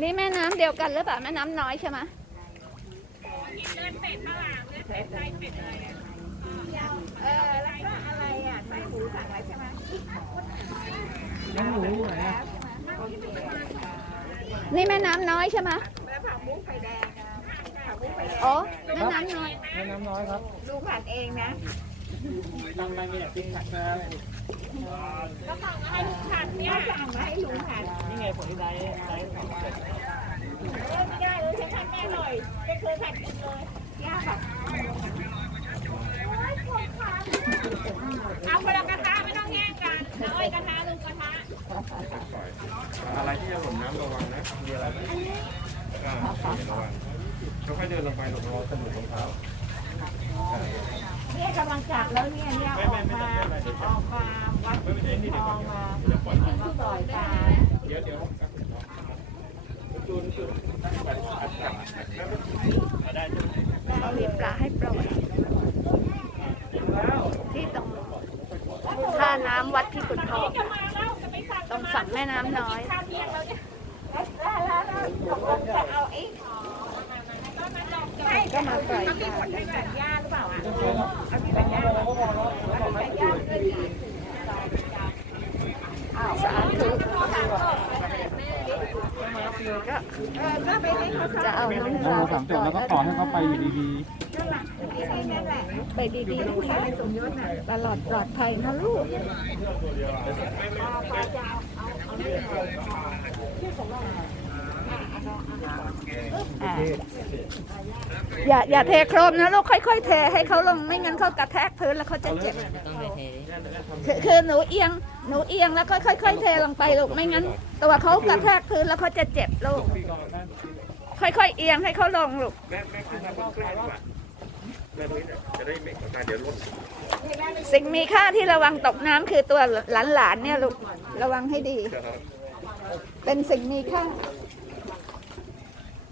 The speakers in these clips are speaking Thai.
นี่แม่น้ำเดียวกันหรือเปล่าแม่น้ำน้อยใช่ไหมเออแล้วก็อะไรอะไส้หมูสั่งไว้ใช่ไหมน้องหมูอยู่ไหนอะนี่แม่น้ำน้อยใช่ไหมแล้วผักบุ้งไฟแดงอะผักบุ้งไฟแดงอ๋อแม่น้ำน้อย แม่น้ำน้อยครับลุงผัดเองนะ ตั้งไม่มีแต่ติ๊กผัดนะเขาสั่งมาให้ลุงผัดนี่ไงผลที่ได้ได้สองเออไม่ได้เลยฉันทำแม่หน่อยไม่เคยผัดกินเลยยากแบบเอาคนละกระทะไม่ต้องแย่งกันน้อยกระทะลุงกระทะอะไรที่จะหล่นน้ำระวังนะมีอะไรไหมอ่าระวังค่อยเดินลงไปลงรอสนุนรองเท้า เนี่ยกำลังจับแล้วเนี่ยเนี่ยออกมาออกมาวัดที่ทองมาที่ต่อยตาเดี๋ยวเดี๋ยวจูนจูนเรามีปลาให้โปรดที่ตรงท่าน้ำวัดพิกุลทองตรงฝั่งแม่น้ำน้อยแล้วแล้วแล้วตกลงจะเอาไอ้ใช่ก็มาปล่อยเอาที่ปผลา สาธุจะเอาน้องปลาเราสั่งเสร็จแล้วก็ต่อให้เขาไปอยู่ดีนั่นแหละไม่ใช่นั่นแหละไปดีๆนะใช่คะสมยศน่ะตลอดปลอดภัยนะลูกอะ อย่าอย่าเทโครมนะลูกค่อยๆเทให้เขาลงไม่งั้นเขากระแทกพื้นแล้วเขาจะเจ็บคือคือหนูเอียงหนูเอียงแล้วก็ค่อยๆเทลงไปลูกไม่งั้น ตัวเขากระแทกพื้นแล้วเขาจะเจ็บลูกๆพี่ก่อนนะค่อยๆเอียงให้เขาลงลูก แม่แม่ขึ้นมาบนใกล้ดีกว่าแม่ตรงนี้เนี่ยจะได้ไม่มาเดี๋ยวรถสิ่งมีค่าที่ระวังตกน้ำคือตัวหลานๆเนี่ยลูกระวังให้ดี จะเป็นสิ่งมีค่า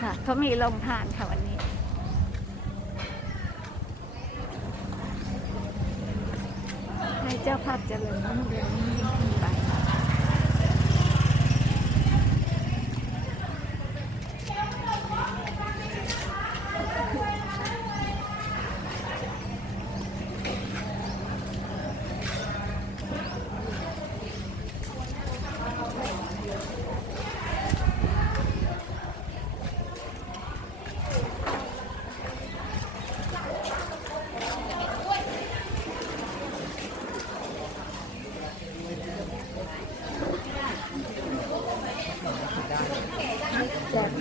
ค่ะเขามีโรงทานค่ะวันนี้ ให้เจ้าภาพเจริญรุ่งเรืองยิ่งขึ้นไป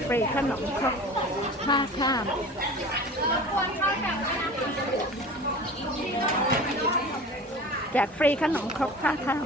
แจกฟรีขนมครกผ้าข้ามแจกฟรีขนมครกผ้าข้าม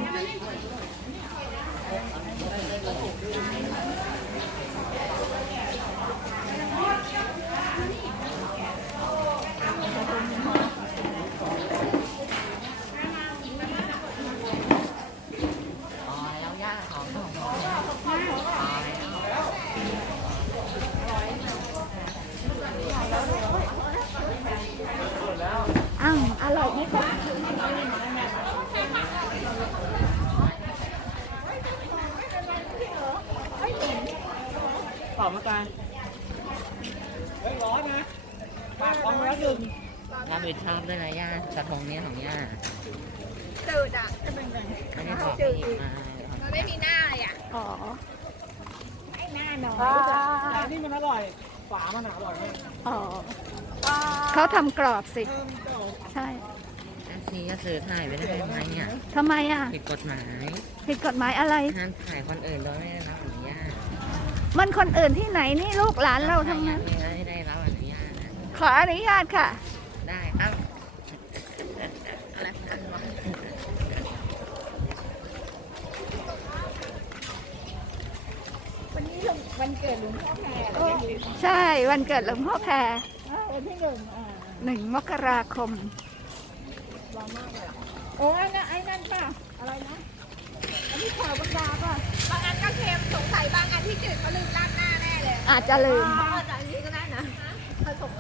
อ้าวอร่อยไหมคะ ตอบมาตายเฮ้ยร้อนนะปากของแล้วหนึ่งรับผิดชอบด้วยนะย่ากระทงนี้ของย่าจืดอะไม่ได้บอกให้หยิบมามันไม่มีหน้าเลยอะ อ๋อไอ้หน้าน้อยแต่นี่มันอร่อย ฝามันอะอร่อยมากอ๋อเขาทำกรอบสิ ใช่สพี่จะซื้อถ่ายไปได้ไหมเนี่ยทำไมอะ ผิดกฎหมาย ผิดกฎหมายอะไรห้ามถ่ายคนอื่นโดยไม่ได้รับอนุญาต มันคนอื่นที่ไหนนี่ลูกหลานเราทั้งนั้นไม่ได้รับอนุญาตนะขออนุญาตค่ะ ได้ครับอะไรกันวะวันนี้ลุงวันเกิดหลวงพ่อแพรเหรอเนี่ยใช่วันเกิดหลวงพ่อแพรอ่าวันที่หนึ่งอ่าหนึ่งมกราคมโอ้ยนะไอ้นั่นป่ะ อะไรนะอันนี้ข่าวบรรดาป่ะ บางอันก็เค็ม สงสัยบางอันที่จืดเขาลืมราดหน้าแน่เลยอาจจะลืมอ๋อแต่อันนี้ก็ได้